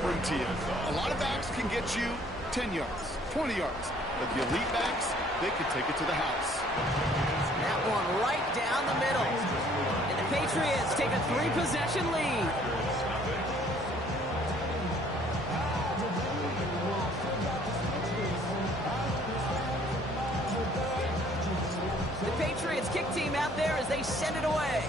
bring to you. A lot of backs can get you 10 yards, 20 yards. But the elite backs, they can take it to the house. That one right down the middle. And the Patriots take a 3-possession lead. The Patriots kick team out there as they send it away.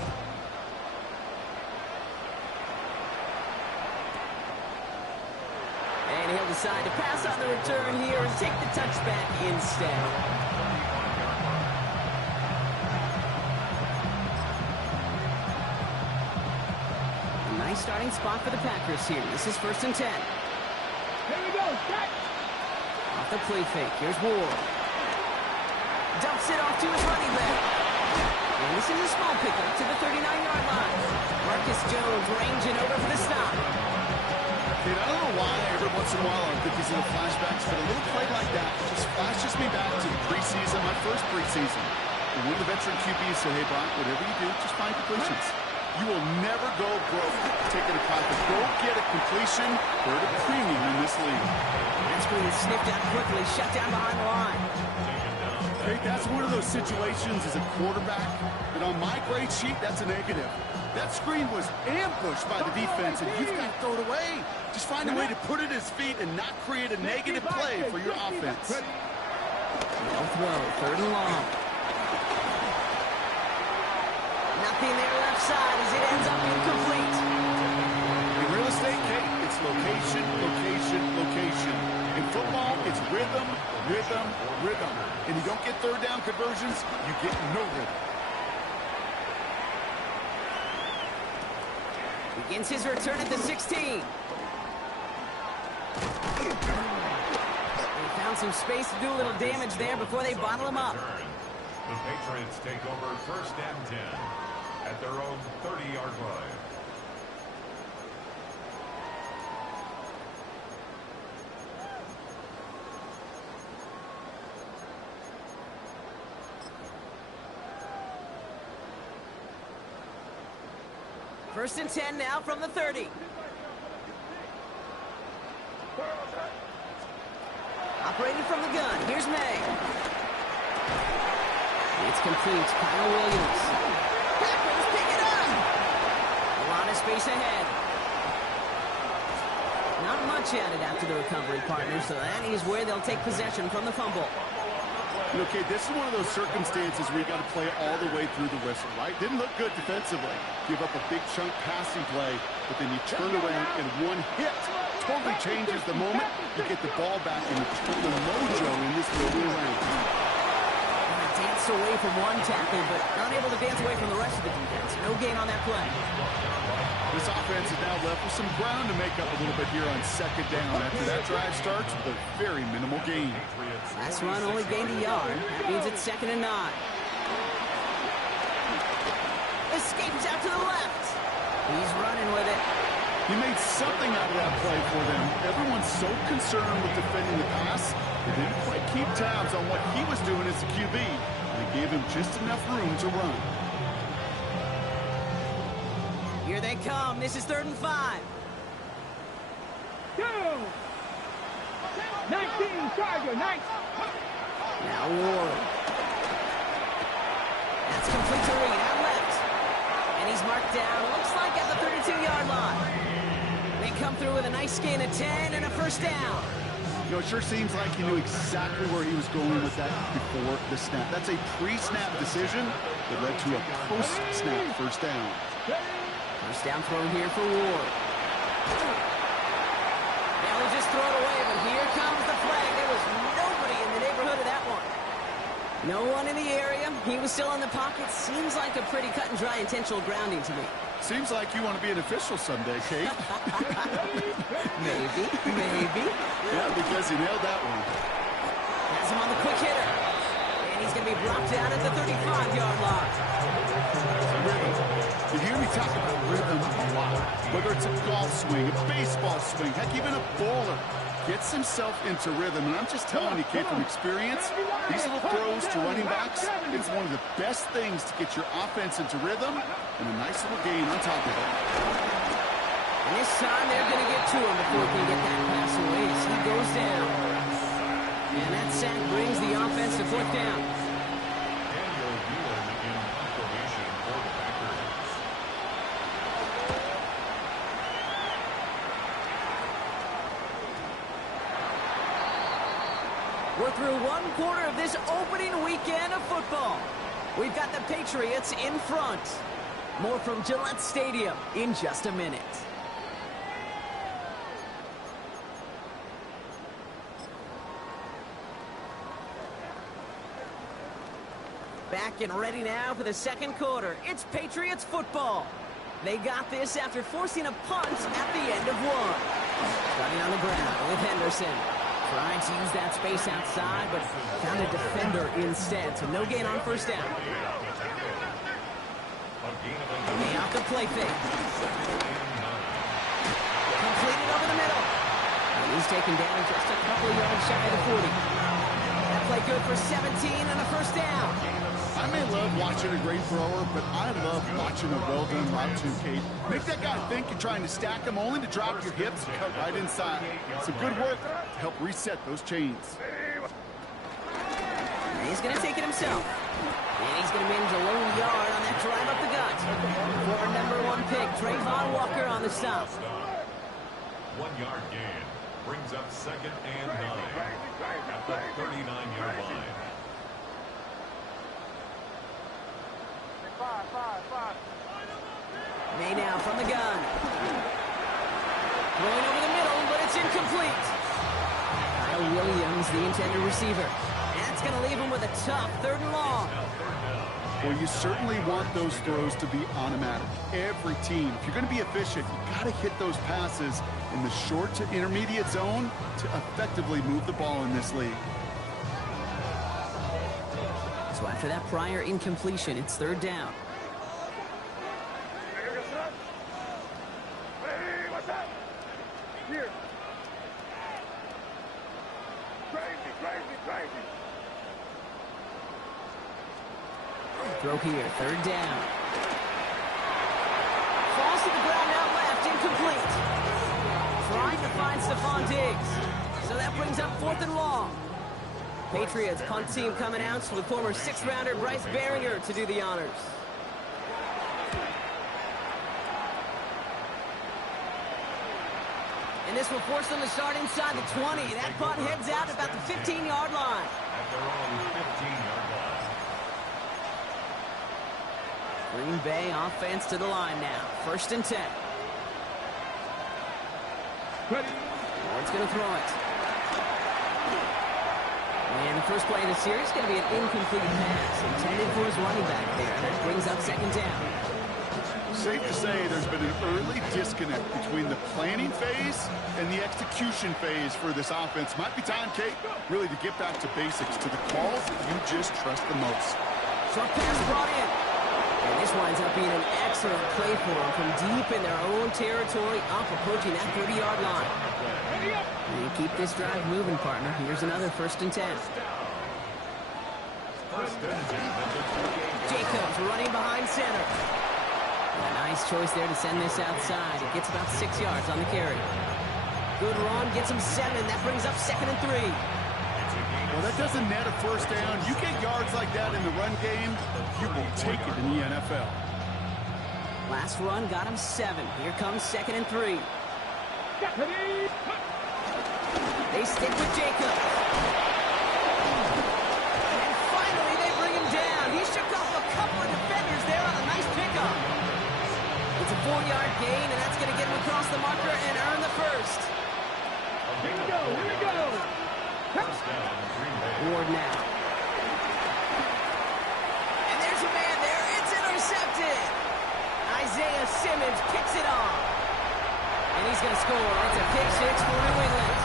And he'll decide to pass on the return here and take the touchback instead. A nice starting spot for the Packers here. This is 1st and 10. Here we go. Catch. Off the play fake. Here's Ward. Dumps it off to his running back. And this is a small pickup to the 39-yard line. Marcus Jones ranging over for the stop. Dude, I don't know why every once in a while I get these little flashbacks, but a little play like that just flashes me back to the preseason, my first preseason. And one of the veteran QBs said, hey, Brock, whatever you do, just find completions. You will never go broke taking a pocket. Go get a completion. They're at a premium in this league. That's when he's sniffed out quickly, shut down behind the line. Hey, that's one of those situations as a quarterback that on my grade sheet, that's a negative. That screen was ambushed by the defense, and you've got to throw it away. Just find a way to put it at his feet and not create a negative play for your offense. No throw, 3rd and long. Nothing there left side as it ends up incomplete. In real estate, Kate, it's location, location, location. In football, it's rhythm, rhythm, rhythm. And you don't get 3rd down conversions, you get no rhythm. Begins his return at the 16. They found some space to do a little damage there before they bottle him up. The Patriots take over 1st and 10 at their own 30-yard line. First and 10 now from the 30. Operating from the gun. Here's May. It's complete. Kyle Williams. Packers pick it up. A lot of space ahead. Not much added after the recovery, partner, so that is where they'll take possession from the fumble. Okay, this is one of those circumstances where you got to play all the way through the whistle, right? Didn't look good defensively. Give up a big chunk passing play, but then you turn around and one hit totally changes the moment. You get the ball back and you turn the mojo in this building around. Dance away from one tackle, but not able to dance away from the rest of the defense. No gain on that play. This offense is now left with some ground to make up a little bit here on 2nd down after that drive starts with a very minimal gain. Last run only gained a yard. That means it's 2nd and 9. Escapes out to the left. He's running with it. He made something out of that play for them. Everyone's so concerned with defending the pass, they didn't quite keep tabs on what he was doing as a QB. They gave him just enough room to run. Here they come. This is 3rd and 5. 2. 19, Charger, 19. Now Ward. That's complete to Reed out left. And he's marked down, looks like at the 32-yard line. They come through with a nice gain of 10 and a 1st down. You know, it sure seems like he knew exactly where he was going with that before the snap. That's a pre-snap decision that led to a post-snap 1st down. 1st down throw here for Ward. Now he'll just throw it away, but here comes the flag. There was nobody in the neighborhood of that one. No one in the area. He was still in the pocket. Seems like a pretty cut and dry intentional grounding to me. Seems like you want to be an official someday, Kate. Maybe, maybe. Yeah, because he nailed that one. Has him on the quick hitter. And he's going to be brought down at the 35-yard line. Rhythm. You hear me talk about rhythm a lot. Whether it's a golf swing, a baseball swing, heck, even a bowler gets himself into rhythm. And I'm just telling you, Kate, from experience, these little throws to running backs is one of the best things to get your offense into rhythm and a nice little gain on top of it. And This time they're going to get to him before he can get that pass away as he goes down. And that sack brings the offense to fourth down. Daniel Whelan in formation for the Packers. We're through one quarter of this opening weekend of football. We've got the Patriots in front. More from Gillette Stadium in just a minute. Back and ready now for the second quarter. It's Patriots football. They got this after forcing a punt at the end of one. Starting on the ground with Henderson. Trying to use that space outside, but found a defender instead, so no gain on first down. They off the play fake. Completed over the middle. And he's taken down just a couple of yards shy of the 40. That play good for 17 and a first down. I may love watching a great thrower, but I love watching a well-done route too, Kate. Make that guy think you're trying to stack him only to drop your hips and cut right inside. Some good work to help reset those chains. And he's going to take it himself. And he's going to manage a lone yard on that drive up the gut. For number 1 pick, Trayvon Walker on the stop. 1 yard gain brings up 2nd and 9 at the 39-yard line. May now from the gun. Going over the middle, but it's incomplete. Kyle Williams, the intended receiver. And that's going to leave him with a tough 3rd and long. Well, you certainly want those throws to be automatic. Every team, if you're going to be efficient, you got to hit those passes in the short to intermediate zone to effectively move the ball in this league. So after that prior incompletion, it's 3rd down. Here. Crazy. Throw here, 3rd down. Falls to the ground out left, incomplete. Trying to find Stephon Diggs. So that brings up 4th and long. Patriots punt team coming out with former 6th-rounder Bryce Baringer to do the honors. And this will force them to start inside the 20. That punt heads out about the 15-yard line. At their own 15-yard line. Green Bay offense to the line now. 1st and 10. Ready. Ward's going to throw it. And the first play of the series is going to be an incomplete pass intended for his running back there. That brings up 2nd down. Safe to say there's been an early disconnect between the planning phase and the execution phase for this offense. Might be time, Kate, really to get back to basics, to the calls that you just trust the most. Short pass brought in. And this winds up being an excellent play for them from deep in their own territory, up approaching that 30-yard line. And you keep this drive moving, partner. Here's another 1st and 10. Jacobs running behind center. A nice choice there to send this outside. It gets about 6 yards on the carry. Good run, gets him 7. That brings up 2nd and 3. Well, that doesn't net a first down. You get yards like that in the run game, you will take it in the NFL. Last run got him 7. Here comes 2nd and 3. They stick with Jacobs. And finally, they bring him down. He shook off a couple of defenders there on a nice pickup. It's a 4-yard gain, and that's going to get him across the marker and earn the 1st. Here we go. Ward now. And there's a man there. It's intercepted. Isaiah Simmons picks it off. And he's going to score. It's a pick 6 for New England.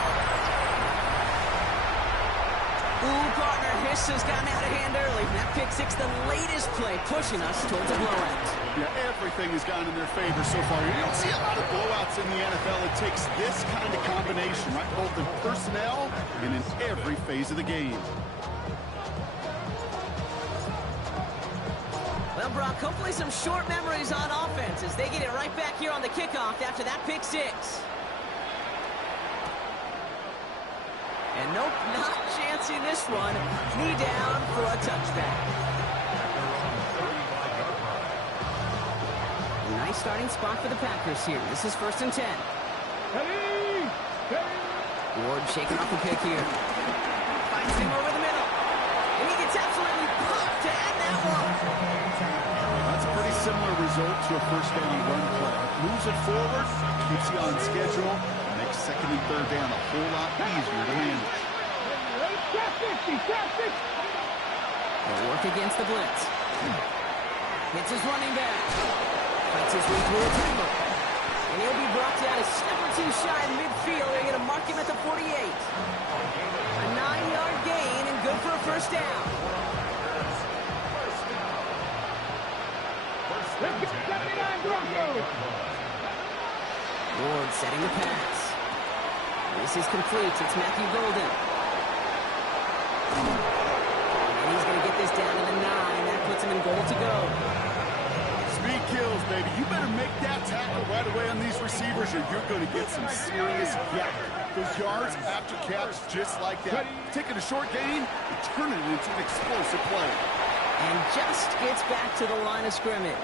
Ooh, partner, Hiss has gotten out of hand early. That pick 6, the latest play, pushing us towards a blowout. Yeah, everything has gone in their favor so far. You don't see a lot of blowouts in the NFL. It takes this kind of combination, right? Both in personnel and in every phase of the game. Well, Brock, hopefully some short memories on offense as they get it right back here on the kickoff after that pick 6. Nope, not chancing this one. Knee down for a touchback. Nice starting spot for the Packers here. This is 1st and 10. Ready! Ready! Ward shaking off the pick here. Finds him over the middle. And he gets absolutely pumped to end that one. That's a pretty similar result to a first down run play. Moves it forward, keeps you on schedule, makes 2nd and 3rd down a whole lot easier to manage. Ready? Trap 50! Trap 50! They'll work against the blitz. Hits his running back. Fights his way through a tackle. And he'll be brought down a step or two shy in midfield. They're going to mark him at the 48. A 9-yard gain and good for a first down. Let's get 79 Broncos! Ward setting the pass. This is complete. It's Matthew Golden. And he's going to get this down to the 9. That puts him in goal to go. Speed kills, baby. You better make that tackle right away on these receivers or you're going to get some serious yak. Those yards after catch just like that. Taking a short gain and turning it into an explosive play. And just gets back to the line of scrimmage.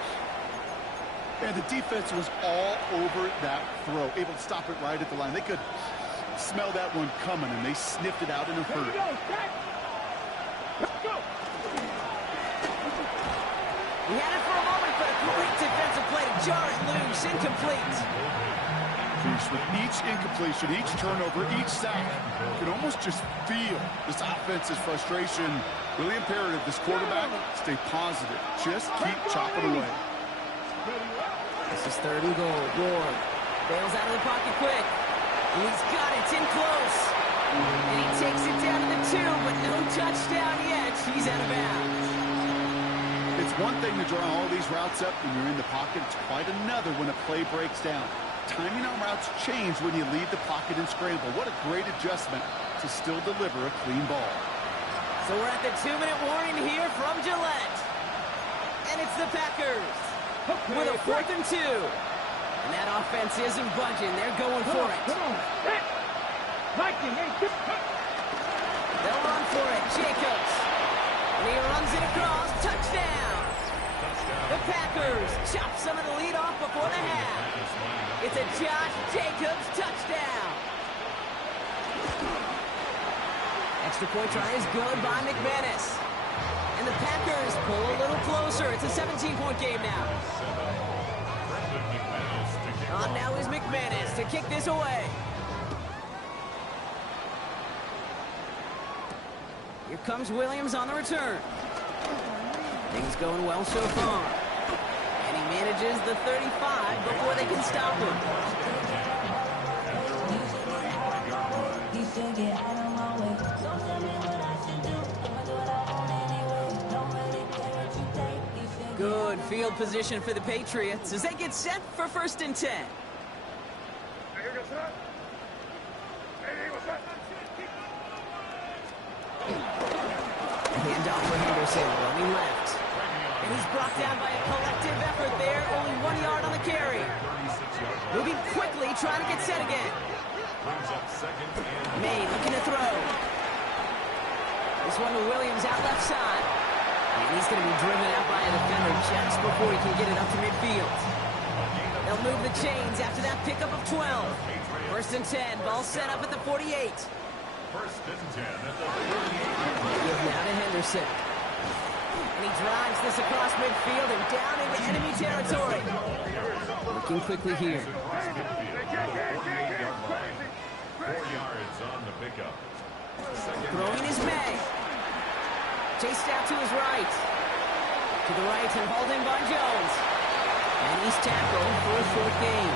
And the defense was all over that throw, able to stop it right at the line. They could smell that one coming, and they sniffed it out in a Here we hurry. go! Track! Let's go! He had it for a moment, but a great defensive play to jar it loose. Incomplete. With each incompletion, each turnover, each sack, you can almost just feel this offense's frustration. Really imperative, this quarterback, stay positive. Just keep chopping away. This is 3rd and goal. Ward bails out of the pocket quick. And he's got it. It's in close. And he takes it down to the 2, but no touchdown yet. He's out of bounds. It's one thing to draw all these routes up when you're in the pocket. It's quite another when a play breaks down. Timing on routes change when you leave the pocket and scramble. What a great adjustment to still deliver a clean ball. So we're at the 2-minute warning here from Gillette. And it's the Packers with a 4th and 2. And that offense isn't budging. They're going for it. Come on! Hit! Viking, hey, good! They'll run for it. Jacobs. And he runs it across. Touchdown. The Packers chop some of the lead off before the half. It's a Josh Jacobs touchdown. Extra point try is good by McManus. And the Packers pull a little closer. It's a 17-point game now. On now is McManus to kick this away. Here comes Williams on the return. Things going well so far. And he manages the 35 before they can stop him. Good field position for the Patriots as they get set for 1st and 10. Handoff for Henderson, running left. And he's brought down by a collective effort there. Only 1 yard on the carry. Moving quickly, trying to get set again. May looking to throw. This one to Williams out left side. And he's going to be driven out by a defender just before he can get it up to midfield. They'll move the chains after that pickup of 12. 1st and 10, ball set up at the 48. 1st and 10 at the 48. Now to Henderson. And he drives this across midfield and down into enemy territory. Looking quickly here. 4 yards on the pickup. Throwing is May. Chased out to his right. To the right and hauled in by Jones. And he's tackled for a 4th gain.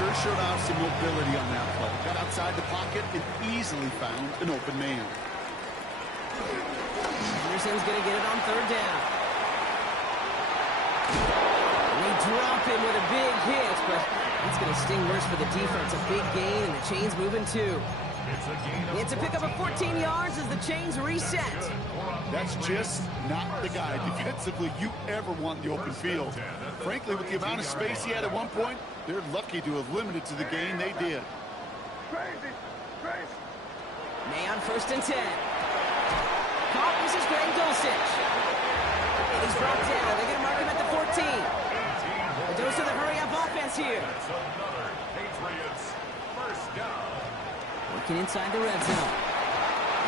Sure showed off some mobility on that play. Got outside the pocket and easily found an open man. Henderson's going to get it on 3rd down. And they drop him with a big hit, but it's going to sting worse for the defense. A big gain, and the chains moving too. It's a pickup of 14 yards as the chains reset. That's just not the guy defensively you ever want in the open field. Frankly, with the amount of space he had at one point, they're lucky to have limited to the gain they did. May on 1st and 10. Caught. This is Greg Dulcich. And he's brought down. They're going to mark him at the 14. A dose of the hurry-up offense here. That's another Patriots first down. Working inside the red zone.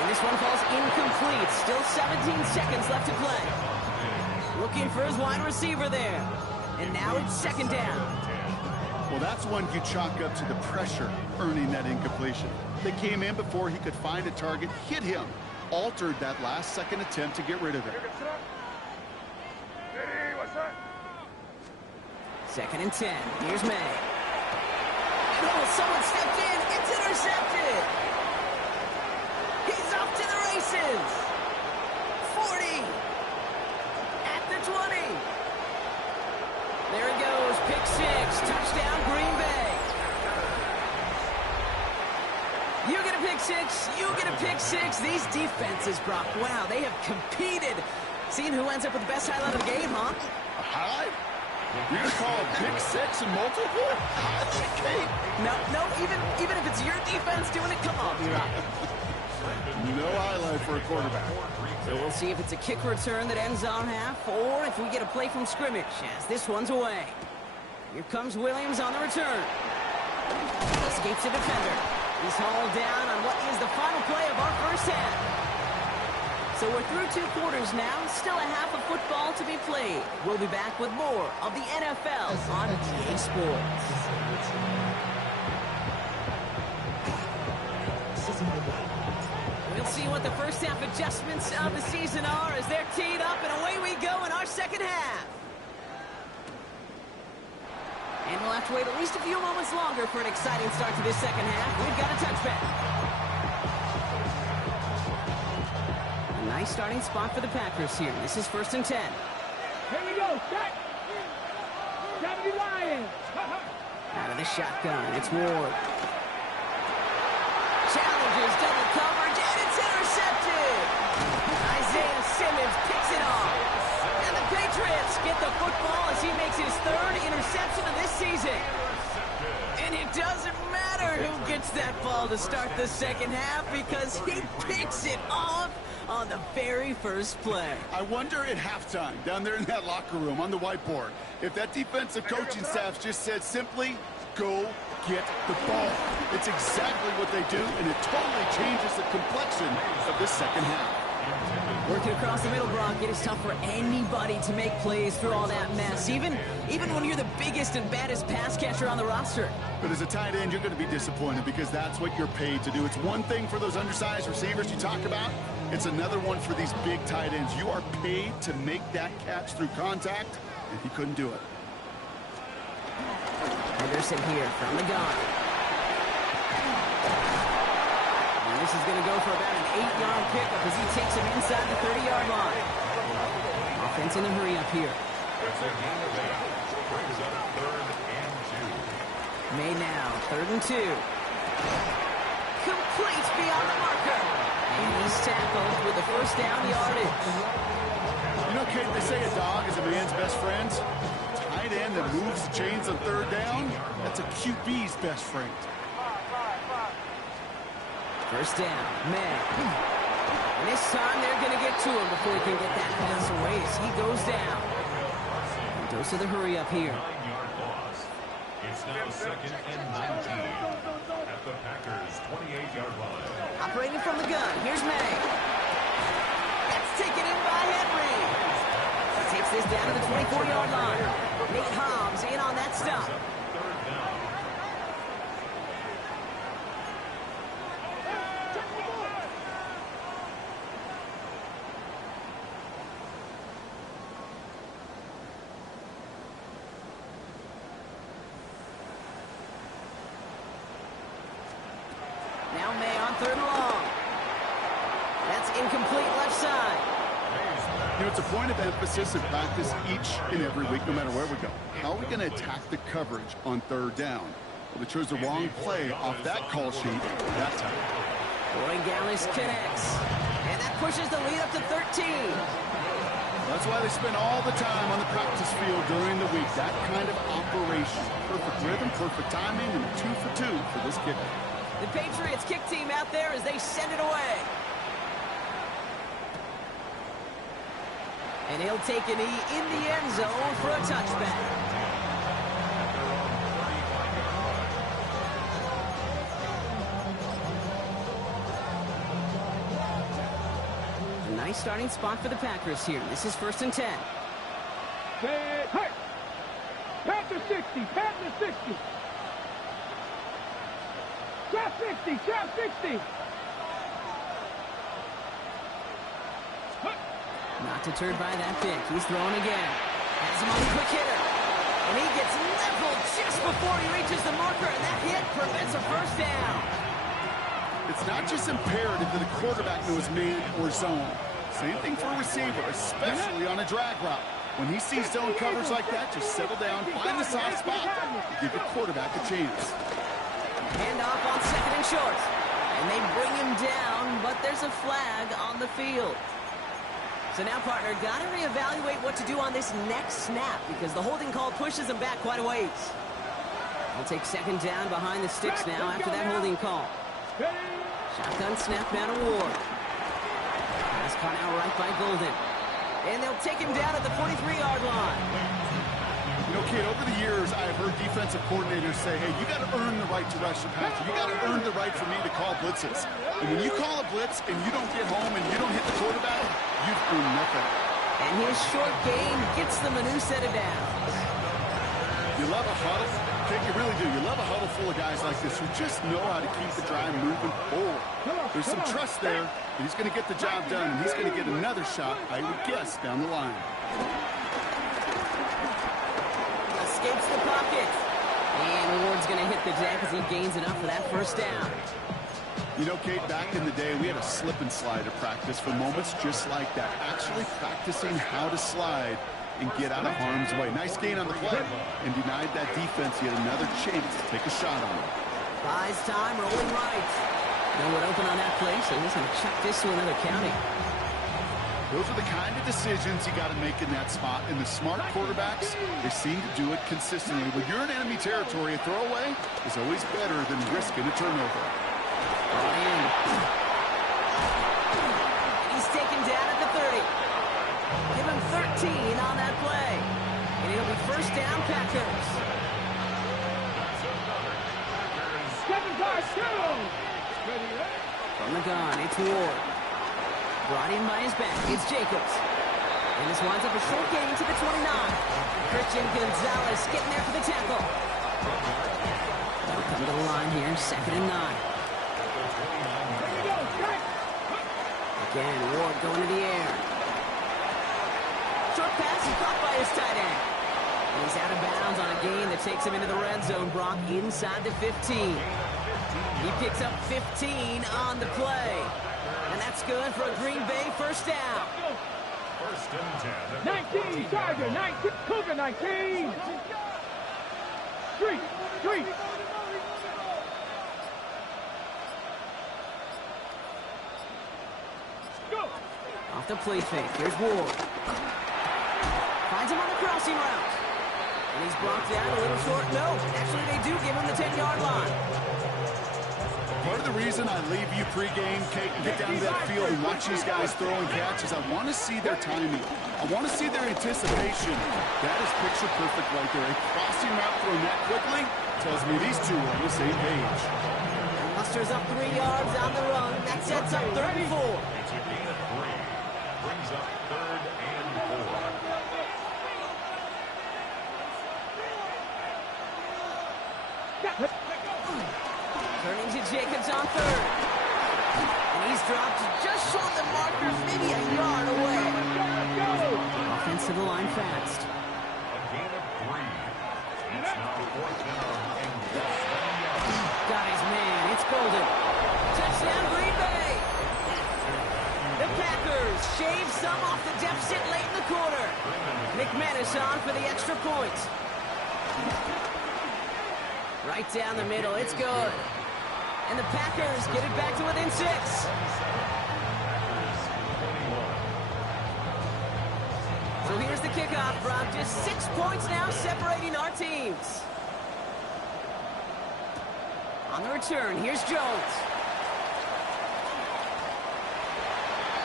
And this one falls incomplete. Still 17 seconds left to play. Looking for his wide receiver there. And now it's 2nd down. Well, that's one you chalk up to the pressure earning that incompletion. They came in before he could find a target, hit him, altered that last second attempt to get rid of it. 2nd and 10. Here's May. Oh, someone stepped in. It's intercepted. He's off to the races. 40. At the 20. There he goes. Pick 6. Touchdown, Green Bay. You get a pick 6. You get a pick 6. These defenses, Brock, wow, they have competed. Seeing who ends up with the best highlight of the game, huh? A highlight? You're going to call a pick 6 and multiple? Highlight? No, even if it's your defense doing it, come on, B-Rock. No highlight for a quarterback. So we'll see if it's a kick return that ends on half, or if we get a play from scrimmage, as this one's away. Here comes Williams on the return. Escapes a defender. He's hauled down on what is the final play of our first half. So we're through 2 quarters now, still a half of football to be played. We'll be back with more of the NFL on EA Sports. We'll see what the first half adjustments of the season are as they're teed up, and away we go in our second half. And we'll have to wait at least a few moments longer for an exciting start to this second half. We've got a touchback. Nice starting spot for the Packers here. This is 1st and 10. Here we go. Set. 70 Lions. Out of the shotgun. It's Ward. Challenges double coverage, and it's intercepted. Isaiah Simmons picks it off. And the Patriots get the football as he makes his 3rd interception of this season. And it doesn't matter who gets that ball to start the second half because he picks it off on the very first play. I wonder at halftime, down there in that locker room on the whiteboard, if that defensive coaching staff just said simply, go get the ball. It's exactly what they do, and it totally changes the complexion of this second half. Working across the middle, Brock, it is tough for anybody to make plays through all that mess, even when you're the biggest and baddest pass catcher on the roster. But as a tight end, you're going to be disappointed because that's what you're paid to do. It's one thing for those undersized receivers you talk about. It's another one for these big tight ends. You are paid to make that catch through contact, and he couldn't do it. Henderson here from the gun. And this is going to go for about an 8-yard pickup as he takes him inside the 30-yard line. Offense in the hurry up here. May now, 3rd and 2. Complete beyond the marker. And he's tackled with the first down yardage. You know, Kate, they say a dog is a man's best friend. Tight end that moves the chains on 3rd down, that's a QB's best friend. First down, May. And this time they're going to get to him before he can get that pass away as he goes down. And dose of the hurry up here. 9-yard loss. It's now 2nd and 19 at the Packers' 28-yard line. Operating from the gun, here's May. That's taken in by Henry. He takes this down to the 24-yard line. Nate Hobbs in on that stop. 3rd down. Now May on 3rd and long. That's incomplete left side. You know, it's a point of emphasis in practice each and every week, no matter where we go. How are we going to attack the coverage on 3rd down? Well, they chose the wrong play off that call sheet that time. Roy Gallis connects. And that pushes the lead up to 13. That's why they spend all the time on the practice field during the week. That kind of operation. Perfect rhythm, perfect timing, and 2 for 2 for this kicker. The Patriots kick team out there as they send it away. And he'll take a knee in the end zone for a touchback. A nice starting spot for the Packers here. This is 1st and 10. Hey! Panther 60! Panther 60! Trap 60! Trap 60! Not deterred by that pick. He's throwing again. Has him on the quick hitter. And he gets leveled just before he reaches the marker, and that hit prevents a first down. It's not just imperative that a quarterback knows man or zone. Same thing for a receiver, especially on a drag route. When he sees zone coverage like that, just settle down, find the soft spot, and give your quarterback a chance. Hand off on 2nd and short. And they bring him down, but there's a flag on the field. So now, partner, got to reevaluate what to do on this next snap because the holding call pushes him back quite a ways. We'll take 2nd down behind the sticks now after that holding call. Shotgun snap now to Ward. Pass caught out right by Golden. And they'll take him down at the 43-yard line. You know, kid, over the years, I've heard defensive coordinators say, hey, you got to earn the right to rush the passer. You got to earn the right for me to call blitzes. And when you call a blitz and you don't get home and you don't hit the quarterback, you've earned nothing. And his short game gets them a new set of downs. You love a huddle. Okay, you really do. You love a huddle full of guys like this who just know how to keep the drive moving forward. There's some trust there that he's going to get the job done, and he's going to get another shot, I would guess, down the line. Escapes the pocket. And Ward's going to hit the deck as he gains enough for that first down. You know, Kate, back in the day, we had a slip and slide at practice for moments just like that. Actually practicing how to slide and get out of harm's way. Nice gain on the play and denied that defense yet another chance to take a shot on him. Buys time, rolling right. No one open on that play, so he's going to check this to another county. Those are the kind of decisions you got to make in that spot. And the smart quarterbacks, they seem to do it consistently. When you're in enemy territory, a throwaway is always better than risking a turnover. Brought in. He's taken down at the 30. Give him 13 on that play. And it'll be first down, Packers. 7-5-2! From the gun, it's Ward. Brought in by his back, it's Jacobs. And this winds up a short gain to the 29. Christian Gonzalez getting there for the tackle. They'll come to the line here, 2nd and 9. Again, Ward going to the air. Short pass, caught by his tight end. And he's out of bounds on a gain that takes him into the red zone, Brock, inside the 15. He picks up 15 on the play. And that's good for a Green Bay first down. 1st and 10. 19, Charger, 19, Cougar, 19. 3. Go. Off the play fake, here's Ward. Finds him on the crossing route. And he's brought down a little short. No, actually they do give him the 10-yard line. Part of the reason I leave you pregame, Kate, and get down to that field and watch these guys throw and catch is I want to see their timing. I want to see their anticipation. That is picture perfect right there. A crossing route thrown that quickly tells me these two are on the same page. Musters up 3 yards on the run. That sets up 34. It's a gain of 3. Brings up 3rd and 4. Turning to Jacobs on 3rd. And he's dropped just short of the marker, maybe a yard away. Offense to the line fast. A gain of 3. It's now 4th down and 1. Got his man. It's Golden. Touchdown, Green Bay. The Packers shave some off the deficit late in the quarter. McManus on for the extra point. Right down the middle. It's good. And the Packers get it back to within 6. So here's the kickoff, Brock. Just 6 points now separating our teams. On the return, here's Jones.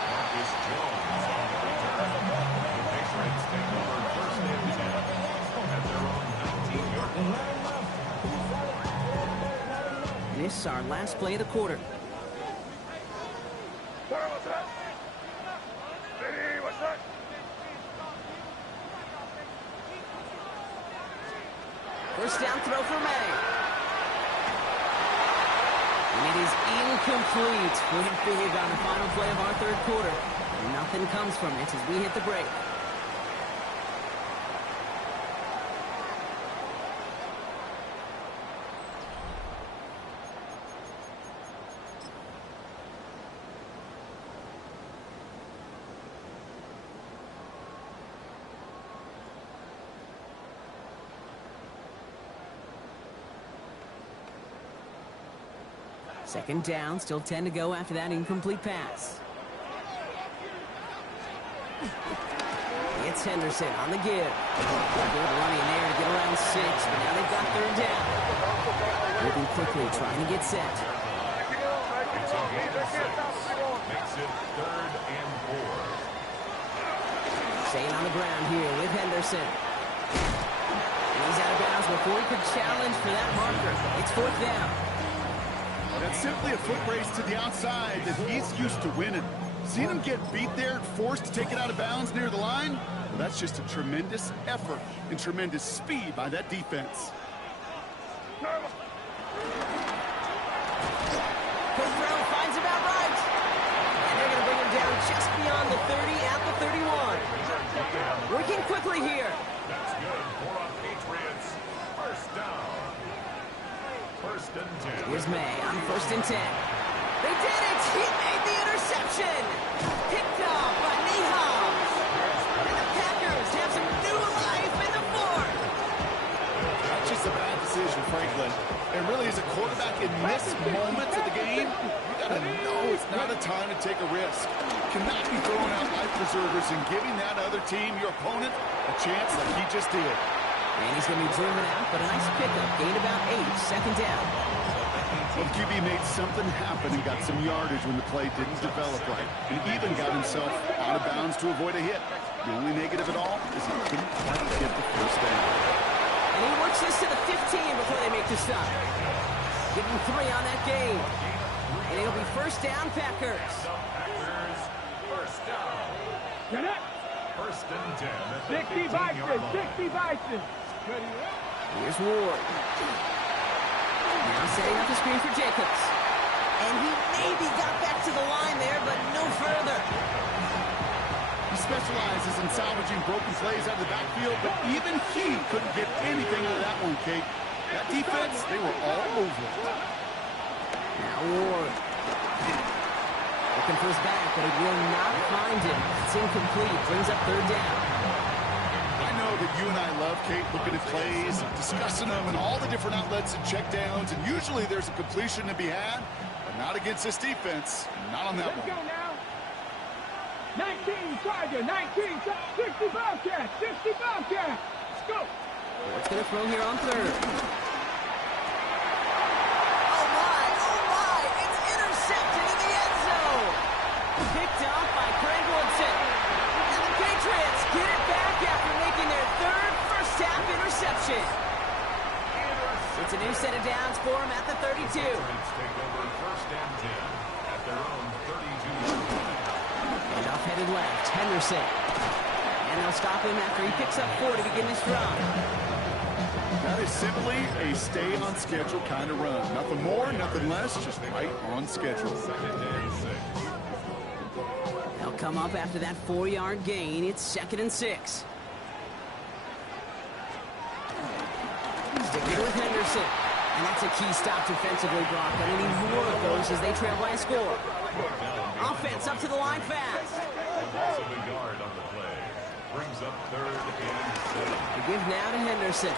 Marcus Jones on the return. The Patriots take over first and 10 at their own 19-yard line. This is our last play of the quarter. First down throw for May. And it is incomplete. Went big on the final play of our third quarter. Nothing comes from it as we hit the break. Second down, still 10 to go after that incomplete pass. It's Henderson on the give. Good running there to get around 6, but now they've got third down. Moving quickly, trying to get set. It's a gain of 6. Makes it 3rd and 4. Staying on the ground here with Henderson. And he's out of bounds before he could challenge for that marker. It's 4th down. That's simply a foot race to the outside that he's used to winning. Seeing him get beat there, forced to take it out of bounds near the line, well, that's just a tremendous effort and tremendous speed by that defense. Quick throw, finds him outright. And they're going to bring him down just beyond the 30 at the 31. Working quickly here. That's good for our Patriots. First down. First and 10. Here's May on 1st and 10. They did it! He made the interception! Picked off by Niehaus. And the Packers have some new life in the 4th. That's just a bad decision, Franklin. And really, as a quarterback in this moment of the game, you gotta know it's not a time to take a risk. You cannot be throwing out life preservers and giving that other team, your opponent, a chance like he just did. And he's going to be driven out, but a nice pickup. Gained about 8, second down. Well, the QB made something happen and got some yardage when the play didn't develop right. And even got himself out of bounds to avoid a hit. The only negative at all is he couldn't quite get the first down. And he works this to the 15 before they make the stop. Give him 3 on that game. And it'll be first down, Packers. Packers, first down. Get it. First and 10 at the 60 15-yard Bison, line. 60 Bison. Here's Ward. Now setting up the screen for Jacobs. And he maybe got back to the line there, but no further. He specializes in salvaging broken plays out of the backfield, but even he couldn't get anything out of that one, Kate. That defense, they were all over it. Now Ward. Looking for his back, but he will not find him. It's incomplete. Brings up third down. I know that you and I love, Kate, looking at plays, discussing them, and all the different outlets and checkdowns, and usually there's a completion to be had, but not against this defense. Not on that Let's one. go now. 19 Charger, 19, 60 Bobcat, 60 Bobcat. Let's go. Ward's going to throw here on third. Oh, my. It's intercepted in the end zone. Picked off by Craig Woodson. And the Patriots get it back after making their third first-half interception. It's a new set of downs for him at the 32. Patriots take over first and 10 at their own 32-yard line. And off headed left, Henderson. And they'll stop him after he picks up 4 to begin this drive. That is simply a stay-on-schedule kind of run. Nothing more, nothing less, just right on schedule. Second and 6. They'll come up after that 4-yard gain. It's 2nd and 6. Sticking with Henderson. And that's a key stop defensively, Brock. And they need more of those as they trail by a score. Offense up to the line fast. Also the guard on the play. Brings up 3rd and 7. They give now to Henderson.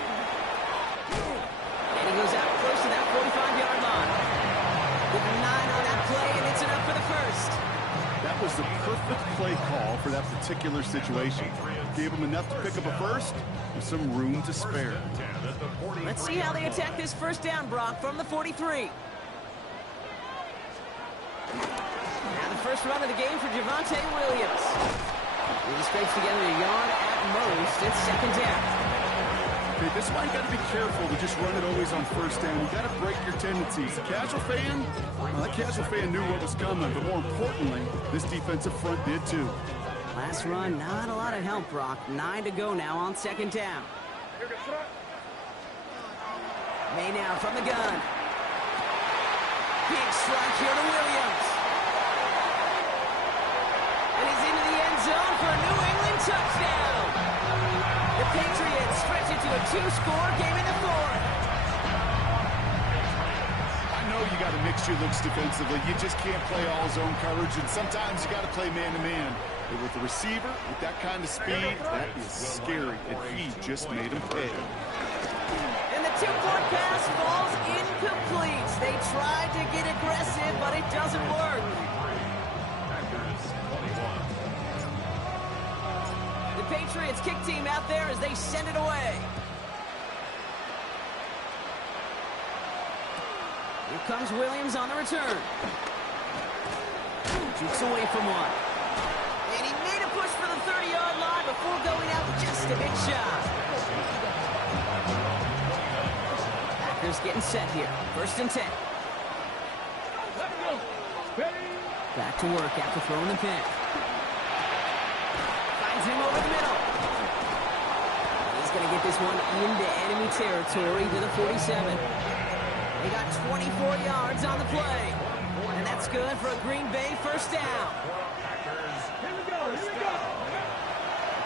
And he goes out close to that 45-yard line. With 9 on that play, and it's enough for the first. That was the perfect play call for that particular situation. Gave him enough to pick up a first with some room to spare. 10. at the 43. Let's see how they attack this first down, Brock, from the 43. Now the first run of the game for Javonte Williams. He scrapes together a yard at most. It's second down. Okay, this is why you got to be careful to just run it always on first down. You got to break your tendencies. The casual fan, well, that casual fan knew what was coming, but more importantly, this defensive front did too. Last run, not a lot of help, Brock. 9 to go now on second down. May now from the gun. Big strike here to Williams. And he's into the end zone for a New England touchdown. The Patriots stretch it to a 2-score game in the fourth. I know you got to mix your looks defensively. You just can't play all zone coverage, and sometimes you got to play man-to-man. But with the receiver, with that kind of speed, that is scary, and he just made him pay. And the 2-point pass falls incomplete. They tried to get aggressive, but it doesn't work. The Patriots kick team out there as they send it away. Here comes Williams on the return. Jukes away from one. And he made a push for the 30-yard line before going out just a bit shy. Packers getting set here. First and 10. Back to work after throwing the pick. Finds him over the middle. He's going to get this one into enemy territory to the 47. They got 24 yards on the play. And that's good for a Green Bay first down.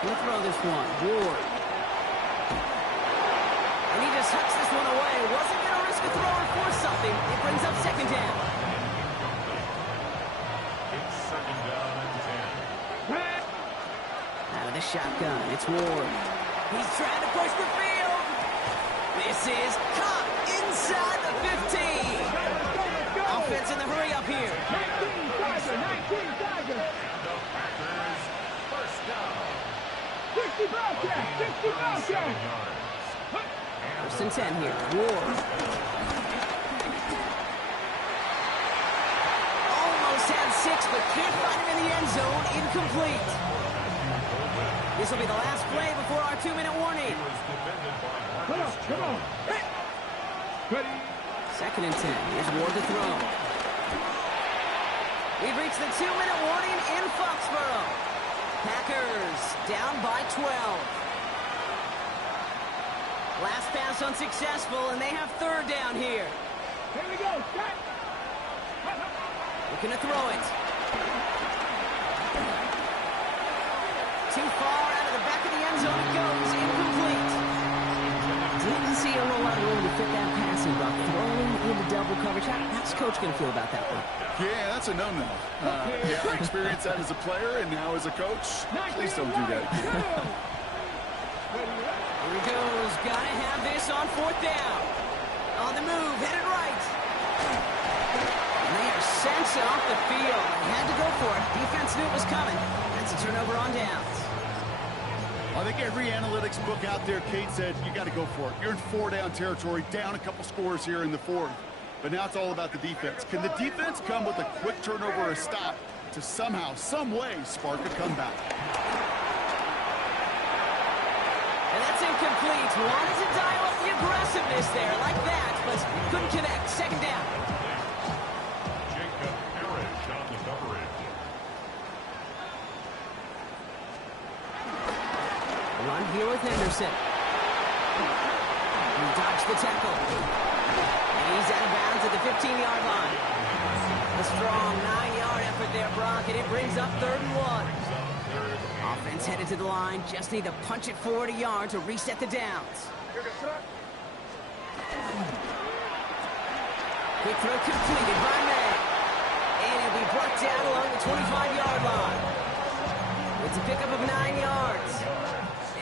We'll throw this one. Ward. And he just hucks this one away. Wasn't going to risk a throw or force something. It brings up second down. It's second down and 10. Out of the shotgun, it's Ward. He's trying to push the field. This is caught inside the 15. Offense in the hurry up here. 19 Tiger. The Packers first down. 60 Bobcat. 60 Bobcat. First and 10 here. Ward. Almost had 6, but can't find him in the end zone. Incomplete. This will be the last play before our 2-minute warning. Come on. Ready. Second and 10. Here's Ward to throw. We've reached the 2-minute warning in Foxborough. Packers down by 12. Last pass unsuccessful, and they have third down here. Here we go. Set. Looking to throw it. Too far out of the back of the end zone it goes. Incomplete. Didn't see a whole lot of room to fit that passing, but throwing into double coverage. How's Coach going to feel about that one? Yeah, that's a no-no. Yeah, I experienced that as a player and now as a coach. Please don't do that again. Here he goes. Got to have this on fourth down. On the move, headed right. And they are sent off the field. They had to go for it. Defense knew it was coming. That's a turnover on downs. I think every analytics book out there, Kate said, you got to go for it. You're in 4-down territory, down a couple scores here in the fourth. But now it's all about the defense. Can the defense come with a quick turnover or a stop to somehow, some way, spark a comeback? And that's incomplete. Wanted to dial up the aggressiveness there like that, but couldn't connect. Second down. Jacob Parrish on the coverage. Run here with Henderson. He dodged the tackle. And he's out of bounds at the 15-yard line. A strong 9-yard effort there, Brock, and it brings up 3rd and 1. Offense headed to the line. Just need to punch it forward a yard to reset the downs. Quick throw completed by May. And he'll be brought down along the 25-yard line. It's a pickup of 9 yards.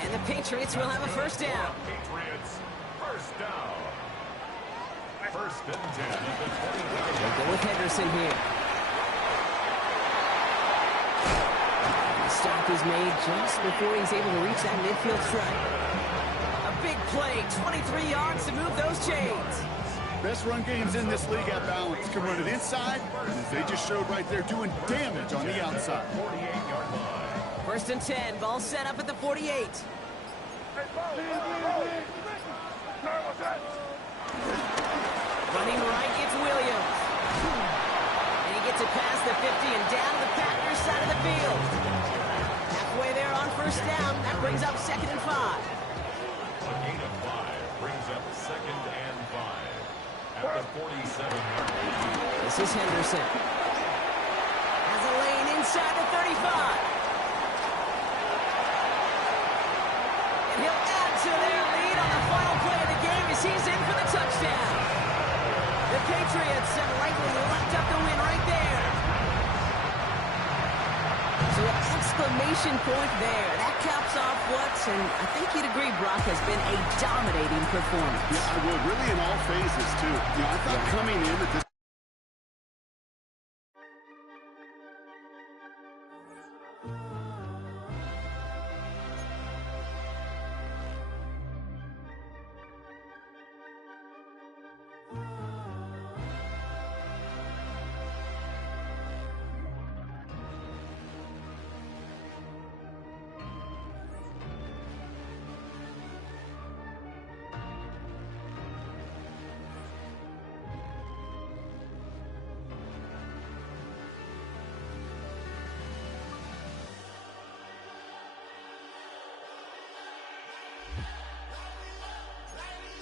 And the Patriots will have a first down. Patriots first down. First and 10 at the 20. They'll go with Henderson here. The stop is made just before he's able to reach that midfield strike. A big play. 23 yards to move those chains. Best run games in this league at balance. Can run it inside, and as they just showed right there, doing damage on the outside. 48-yard line. First and 10. Ball set up at the 48. Running right, it's Williams. And he gets it past the 50 and down to the Packers side of the field. Halfway there on first down. That brings up 2nd and 5. A gain of 5 brings up 2nd and 5 at the 47-yard line. This is Henderson. Has a lane inside the 35. And he'll add to their lead on the final play of the game as he's in for the touchdown. The Patriots have likely locked up the win right there. So an exclamation point there. That caps off what, and I think you'd agree, Brock, has been a dominating performance. Yeah, I would. Really in all phases, too. I thought coming in that this